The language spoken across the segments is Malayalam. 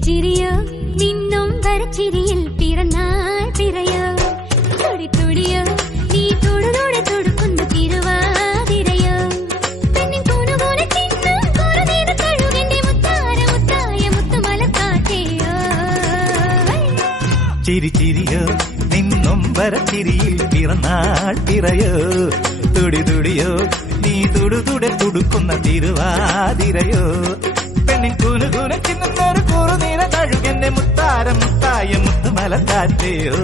சிறியோ நின்னும் வரச்சிரியில் பிறந்தாய் பிறையோ. துடி துடியோ ചിരി ചിരിയോ നിന്നും വരച്ചിരിയിൽ പിറന്നാൾ പിറയോ? തുടി തുടിയോ നീ തുടുതുടെ തുടുക്കുന്ന തിരുവാതിരയോ? പെണ്ണിൻ കഴുകന്റെ മുത്തായ മുത്തുമലക്കാറ്റയോ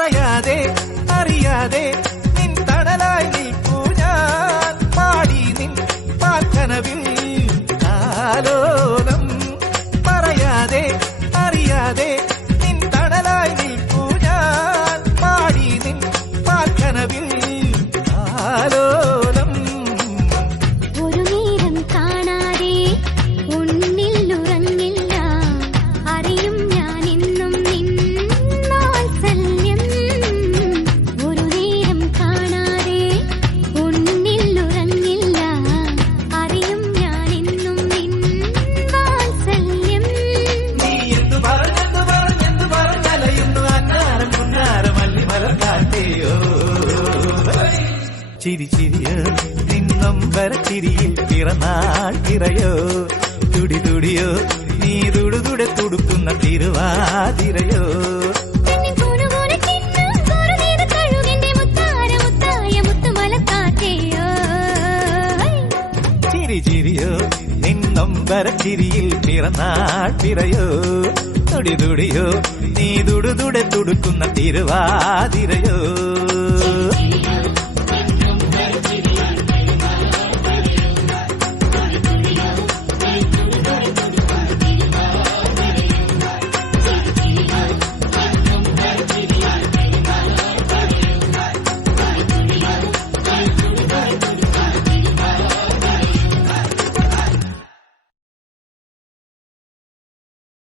പറയാതെ അറിയാതെ ചിരി ചിരിയോ? നിന്നും വരച്ചിരിയിൽ പിറന്നാൾ പിറയോ തുടി തുടിയോ? നീ തുടുതുടെ തുടുക്കുന്ന തിരുവാതിരയോ? ചിരിയോ? നിന്നും വരച്ചിരിയിൽ പിറന്നാൾ പിറയോ തുടി തുടിയോ? നീ തുടുതുടെ തുടുക്കുന്ന തിരുവാതിരയോ?